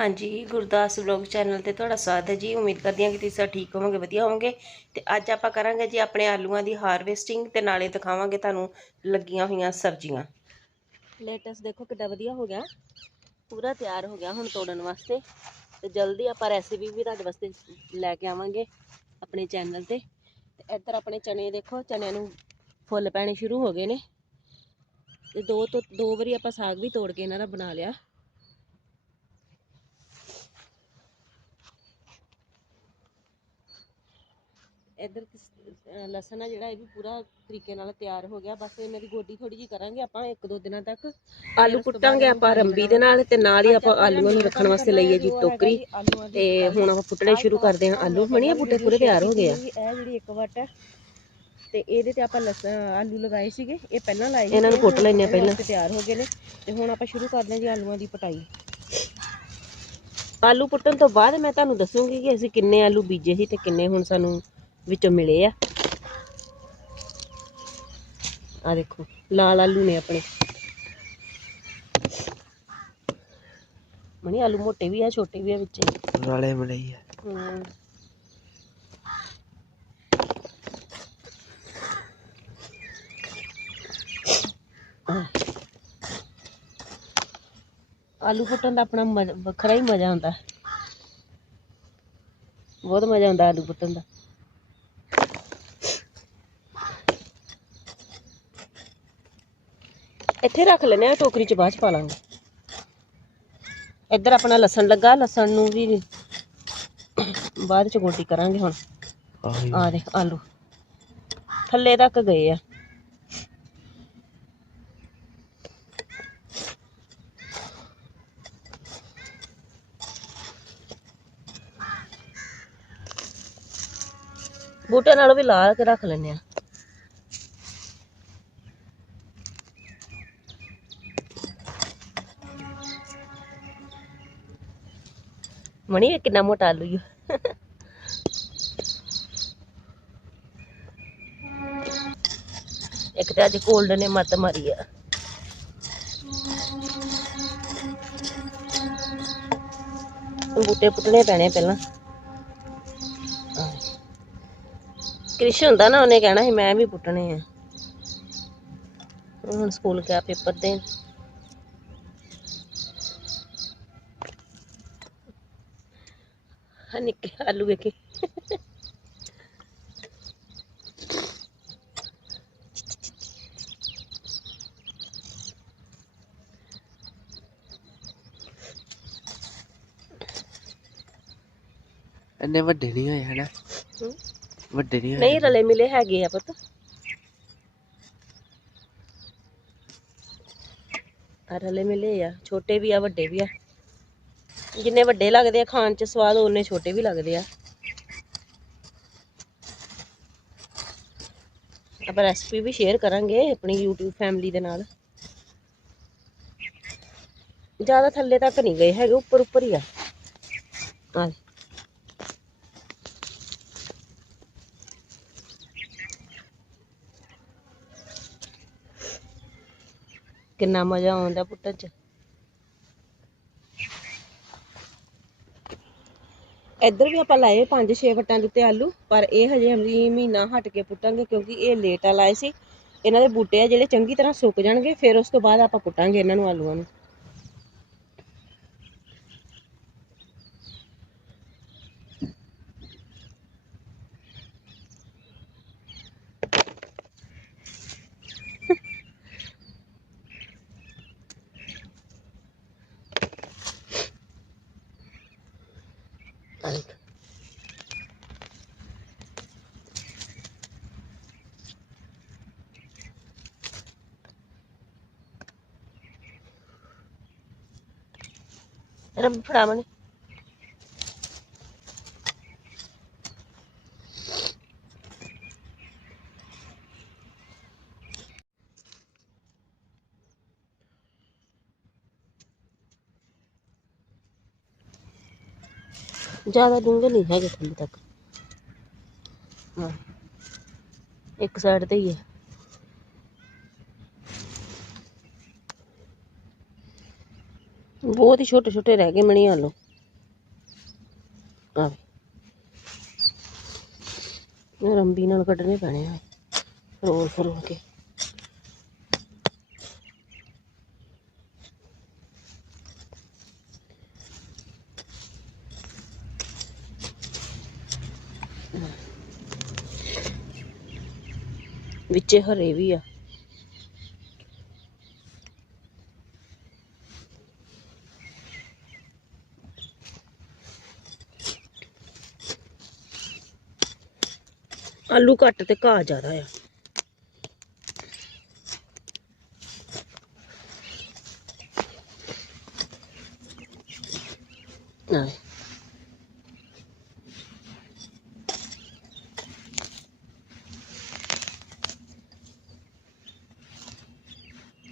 ਹਾਂਜੀ, Gurdas vlog channel ਤੇ ਤੁਹਾਡਾ ਸਵਾਗਤ ਹੈ ਜੀ। ਉਮੀਦ ਕਰਦੀ ਹਾਂ ਕਿ ਤੁਸੀਂ ਸਭ ਠੀਕ ਹੋਵੋਗੇ, ਵਧੀਆ ਹੋਵੋਗੇ। ਤੇ ਅੱਜ ਆਪਾਂ ਕਰਾਂਗੇ ਜੀ ਆਪਣੇ ਆਲੂਆਂ ਦੀ ਹਾਰਵੈਸਟਿੰਗ ਤੇ ਨਾਲੇ ਦਿਖਾਵਾਂਗੇ ਤੁਹਾਨੂੰ ਲੱਗੀਆਂ ਹੋਈਆਂ ਸਬਜ਼ੀਆਂ। ਲੈਟਸ ਦੇਖੋ ਕਿੱਡਾ ਵਧੀਆ ਹੋ ਗਿਆ। ਪੂਰਾ ਤਿਆਰ ਹੋ ਗਿਆ ਹੁਣ ਤੋੜਨ ਵਾਸਤੇ। ਤੇ ਜਲਦੀ ਆਪਾਂ ਰੈਸਿਪੀ ਵੀ ਤੁਹਾਡੇ ਵਾਸਤੇ ਲੈ ਕੇ ਆਵਾਂਗੇ ਆਪਣੇ ਚੈਨਲ ਤੇ। ਤੇ ਇੱਧਰ ਆਪਣੇ ਚਨੇ ਦੇਖੋ, ਚਨਿਆਂ ਨੂੰ ਫੁੱਲ ਪੈਣੇ ਸ਼ੁਰੂ ਹੋ ਗਏ ਨੇ। ਤੇ ਦੋ ਤੋਂ, ਦੋ ਵਾਰੀ ਆਪਾਂ ਸਾਗ ਵੀ ਤੋੜ ਕੇ ਇਹਨਾਂ ਦਾ ਬਣਾ ਲਿਆ। ਇੱਧਰ ਲਸਣ ਆ ਜਿਹੜਾ ਇਹ ਵੀ ਪੂਰਾ ਤਰੀਕੇ ਨਾਲ ਤਿਆਰ ਹੋ ਗਿਆ। ਬਸ ਇਹਨਾਂ ਦੀ ਗੋਡੀ ਥੋੜੀ ਜੀ ਕਰਾਂਗੇ ਆਪਾਂ ਇੱਕ ਦੋ ਦਿਨਾਂ ਤੱਕ। ਆਲੂ ਪੁੱਟਾਂਗੇ ਆਪਾਂ ਰੰਬੀ ਦੇ ਨਾਲ ਤੇ ਨਾਲ ਹੀ ਆਪਾਂ ਆਲੂਆਂ ਨੂੰ ਰੱਖਣ ਵਾਸਤੇ ਲਈਏ ਜੀ ਟੋਕਰੀ। ਤੇ ਹੁਣ ਆਪਾਂ ਪੁੱਟਣੇ ਸ਼ੁਰੂ ਕਰਦੇ ਹਾਂ। ਆਲੂ ਬਣੀਆਂ ਬੂਟੇ ਪੂਰੇ ਤਿਆਰ ਹੋ ਗਏ ਆ। ਇਹ ਜਿਹੜੀ ਇੱਕ ਵੱਟ ਹੈ ਤੇ ਇਹਦੇ ਤੇ ਆਪਾਂ ਲਸ ਆਲੂ ਲਗਾਏ ਸੀਗੇ। ਇਹ ਪਹਿਲਾਂ ਲਾਏ ਇਹਨਾਂ ਨੂੰ ਹਾਂ ਇਹਦੇ ਪਹਿਲਾਂ। ਤਿਆਰ ਹੋ ਗਏ ਨੇ। ਤੇ ਹੁਣ ਆਪਾਂ ਸ਼ੁਰੂ ਕਰਦੇ ਹਾਂ ਜੀ ਆਲੂਆਂ ਦੀ ਪਟਾਈ। ਆਲੂ ਪੁੱਟਣ ਤੋਂ ਬਾਅਦ ਮੈਂ ਤੁਹਾਨੂੰ ਦੱਸੂਗੀ ਕਿ ਅਸੀਂ ਕਿੰਨੇ ਆਲੂ ਬੀਜੇ ਸੀ ਤੇ ਕਿੰਨੇ ਹੁਣ ਸਾਨੂੰ ਵਿੱਚੋਂ ਮਿਲੇ ਆ। ਆ ਦੇਖੋ ਲਾਲ ਆਲੂ ਨੇ ਆਪਣੇ। ਮਣੀ ਆਲੂ ਮੋਟੇ ਵੀ ਆ ਛੋਟੇ ਵੀ ਆ ਵਿੱਚ। ਨਾਲੇ ਮਲਈ ਹਮ। ਆਲੂ ਪੁੱਟਣ ਦਾ ਆਪਣਾ ਮਜ਼- ਵੱਖਰਾ ਹੀ ਮਜ਼ਾ ਆਉਂਦਾ। ਬਹੁਤ ਮਜ਼ਾ ਆਉਂਦਾ ਆਲੂ ਪੁੱਟਣ ਦਾ। ਇੱਥੇ ਰੱਖ ਲੈਨੇ ਆ ਟੋਕਰੀ ਚ ਬਾਅਦ ਚ ਪਾ ਲਾਂਗੇ। ਇੱਧਰ ਆਪਣਾ ਲਸਣ ਲੱਗਾ ਲਸਣ ਨੂੰ ਵੀ ਬਾਅਦ ਚ ਗੋਡੀ ਕਰਾਂਗੇ ਹੁਣ। ਆ ਦੇ ਆਲੂ। ਥੱਲੇ ਤੱਕ ਗਏ ਆ। ਬੂਟੇ ਨਾਲੋਂ ਵੀ ਲਾ ਕੇ ਰੱਖ ਲੈਨੇ ਆ ਮਣੀ ਕਿੰਨਾ ਮੋਟਾ ਆਲੂ ਈ ਇੱਕ ਤੇ ਅੱਜ ਕੋਲਡ ਨੇ, ਮੱਤ ਮਾਰੀ ਆ। ਬੂਟੇ ਪੁੱਟਣੇ ਪੈਣੇ ਪਹਿਲਾਂ। ਕ੍ਰਿਸ਼ ਹੁੰਦਾ ਨਾ, ਉਹਨੇ ਕਹਿਣਾ ਸੀ, ਮੈਂ ਵੀ ਪੁੱਟਣੇ ਆ। ਹੁਣ ਸਕੂਲ ਗਿਆ ਪੇਪਰ ਦੇ ਹਾਂ ਨਿੱਕੇ ਆਲੂ ਵੇਖੇ ਇੰਨੇ ਵੱਡੇ ਨਹੀਂ ਹੋਏ ਹਨਾ। ਵੱਡੇ ਨਹੀਂ ਹੋਏ। ਨਹੀਂ ਰਲੇ ਮਿਲੇ ਹੈਗੇ ਆ ਪੁੱਤ। ਆ ਰਲੇ ਮਿਲੇ ਆ ਛੋਟੇ ਵੀ ਆ ਵੱਡੇ ਵੀ ਆ। ਜਿੰਨੇ ਵੱਡੇ ਲੱਗਦੇ ਆ, ਖਾਣ ਚ ਸਵਾਦ ਉਹਨੇ ਛੋਟੇ ਵੀ ਲੱਗਦੇ ਆ। ਆਪਾਂ ਰੈਸਪੀ ਵੀ ਸ਼ੇਅਰ ਕਰਾਂਗੇ ਆਪਣੀ YouTube ਫੈਮਿਲੀ ਦੇ ਨਾਲ। ਜ਼ਿਆਦਾ ਥੱਲੇ ਤੱਕ ਨਹੀਂ ਗਏ ਹੈਗੇ, ਉੱਪਰ ਉੱਪਰ ਹੀ ਆ। ਆ ਕਿੰਨਾ ਮਜ਼ਾ ਆਉਂਦਾ ਪੁੱਟਣ ਚ। ਇੱਧਰ ਵੀ ਆਪਾਂ ਲਾਏ 5-6 ਵਟਾਂ ਦੇ ਉੱਤੇ ਆਲੂ, ਪਰ ਇਹ ਹਜੇ ਅਸੀਂ ਮਹੀਨਾ ਹਟ ਕੇ ਪੁੱਟਾਂਗੇ ਕਿਉਂਕਿ ਇਹ ਲੇਟ ਆ ਲਾਏ ਸੀ। ਇਹਨਾਂ ਦੇ ਬੂਟੇ ਆ ਜਿਹੜੇ ਚੰਗੀ ਤਰ੍ਹਾਂ ਸੁੱਕ ਜਾਣਗੇ, ਫਿਰ ਉਸ ਤੋਂ ਬਾਅਦ ਆਪਾਂ ਪੁੱਟਾਂਗੇ ਇਹਨਾਂ ਨੂੰ ਆਲੂਆਂ ਨੂੰ। ਰੱਬ ਫੜਾ ਮਣੀ ਜ਼ਿਆਦਾ ਡੂੰਘੇ ਨਹੀਂ ਹੈਗੇ ਥੱਲੇ ਤੱਕ। ਹਾਂ। ਇੱਕ ਸਾਈਡ ਤੇ ਹੀ ਹੈ। ਬਹੁਤ ਹੀ ਛੋਟੇ ਛੋਟੇ ਰਹਿ ਗਏ ਮਣੀ ਆਲੂ ਆ ਵੇ। ਇਹ ਰੰਬੀ ਨਾਲ ਕੱਢਣੇ ਪੈਣੇ ਆ। ਰੋਲ ਫਰੋਲ ਕੇ। ਵਿੱਚੇ ਹਰੇ ਵੀ ਆ। ਆਲੂ ਘੱਟ ਤੇ ਘਾਹ ਜ਼ਿਆਦਾ ਆ। ਆ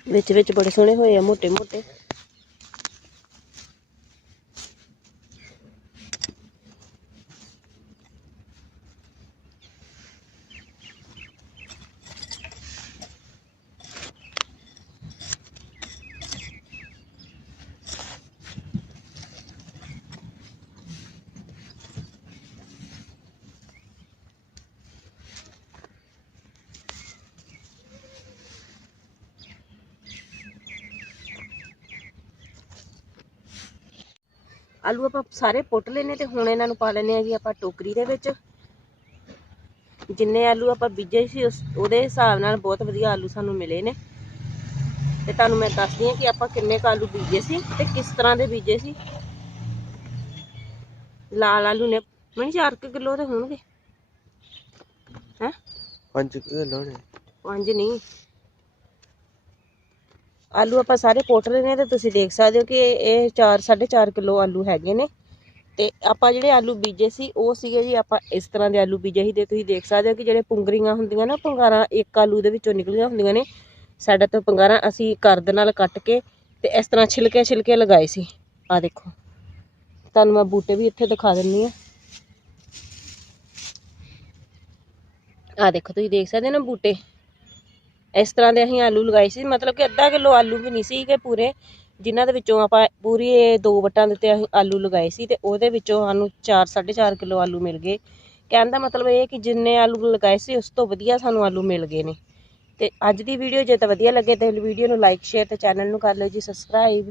ਵਿੱਚ ਵਿੱਚ ਬੜੇ ਸੋਹਣੇ ਹੋਏ ਆ, ਮੋਟੇ ਮੋਟੇ। ਆਲੂ ਆਪਾਂ ਸਾਰੇ ਪੁੱਟ ਲੈਨੇ ਤੇ ਹੁਣ ਇਹਨਾਂ ਨੂੰ ਪਾ ਲੈਨੇ ਆ ਜੀ ਆਪਾਂ ਟੋਕਰੀ ਦੇ ਵਿੱਚ। ਜਿੰਨੇ ਆਲੂ ਆਪਾਂ ਬੀਜੇ ਸੀ ਉਹਦੇ ਹਿਸਾਬ ਨਾਲ ਬਹੁਤ ਵਧੀਆ ਆਲੂ ਸਾਨੂੰ ਮਿਲੇ ਨੇ। ਤੇ ਤੁਹਾਨੂੰ ਮੈਂ ਦੱਸਦੀ ਹਾਂ ਕਿ ਆਪਾਂ ਕਿੰਨੇ ਕੁ ਆਲੂ ਬੀਜੇ ਸੀ ਤੇ ਕਿਸ ਤਰ੍ਹਾਂ ਦੇ ਬੀਜੇ ਸੀ। ਲਾਲ ਆਲੂ ਨੇ ਮਣੀ 4 ਕਿਲੋ ਦੇ ਹੋਣਗੇ। ਹੈ? 5 ਕਿਲੋ ਨੇ ਪੰਜ ਨਹੀਂ ਆਲੂ ਆਪਾਂ ਸਾਰੇ ਪੁੱਟ ਰਹੇ ਨੇ ਤੇ ਤੁਸੀਂ ਦੇਖ ਸਕਦੇ ਹੋ ਕਿ ਇਹ 4 4.5 ਕਿਲੋ ਆਲੂ ਹੈਗੇ ਨੇ। ਤੇ ਆਪਾਂ ਜਿਹੜੇ ਆਲੂ ਬੀਜੇ ਸੀ, ਉਹ ਸੀਗੇ ਜੀ ਆਪਾਂ ਇਸ ਤਰ੍ਹਾਂ ਦੇ ਆਲੂ ਬੀਜੇ ਸੀ। ਤੇ ਤੁਸੀਂ ਦੇਖ ਸਕਦੇ ਹੋ ਕਿ ਜਿਹੜੇ ਪੁੰਗਰੀਆਂ ਹੁੰਦੀਆਂ ਨਾ, ਪੰਗਾਰਾਂ ਇੱਕ ਆਲੂ ਦੇ ਵਿੱਚੋਂ ਨਿਕਲੀਆਂ ਹੁੰਦੀਆਂ ਨੇ। ਸਾਡਾ ਤੋਂ ਪੰਗਾਰਾਂ ਅਸੀਂ ਕਰਦ ਨਾਲ ਕੱਟ ਕੇ ਤੇ ਇਸ ਤਰ੍ਹਾਂ ਛਿਲਕੇ ਛਿਲਕੇ ਲਗਾਏ ਸੀ। ਆ ਦੇਖੋ। ਤੁਹਾਨੂੰ ਮੈਂ ਬੂਟੇ ਵੀ ਇੱਥੇ ਦਿਖਾ ਦਿੰਨੀ ਆ ਆ ਦੇਖੋ, ਤੁਸੀਂ ਦੇਖ ਸਕਦੇ ਹੋ ਨਾ ਬੂਟੇ। ਇਸ ਤਰ੍ਹਾਂ ਦੇ ਅਸੀਂ ਆਲੂ ਲਗਾਏ ਸੀ, ਮਤਲਬ ਕਿ ਅੱਧਾ ਕਿਲੋ ਆਲੂ ਵੀ ਨਹੀਂ ਸੀਗੇ ਪੂਰੇ, ਜਿਨ੍ਹਾਂ ਦੇ ਵਿੱਚੋਂ ਆਪਾਂ ਪੂਰੀ ਇਹ ਦੋ ਵੱਟਾਂ ਦੇ ਉੱਤੇ ਅਸੀਂ ਆਲੂ ਲਗਾਏ ਸੀ ਅਤੇ ਉਹਦੇ ਵਿੱਚੋਂ ਸਾਨੂੰ 4 4.5 ਕਿਲੋ ਆਲੂ ਮਿਲ ਗਏ। ਕਹਿਣ ਦਾ ਮਤਲਬ ਇਹ ਕਿ ਜਿੰਨੇ ਆਲੂ ਲਗਾਏ ਸੀ, ਉਸ ਤੋਂ ਵਧੀਆ ਸਾਨੂੰ ਆਲੂ ਮਿਲ ਗਏ ਨੇ। ਅਤੇ ਅੱਜ ਦੀ ਵੀਡੀਓ ਜੇ ਤਾਂ ਵਧੀਆ ਲੱਗੇ ਤਾਂ ਵੀਡੀਓ ਨੂੰ ਲਾਈਕ ਸ਼ੇਅਰ ਅਤੇ ਚੈਨਲ ਨੂੰ ਕਰ ਲਓ ਜੀ ਸਬਸਕ੍ਰਾਈਬ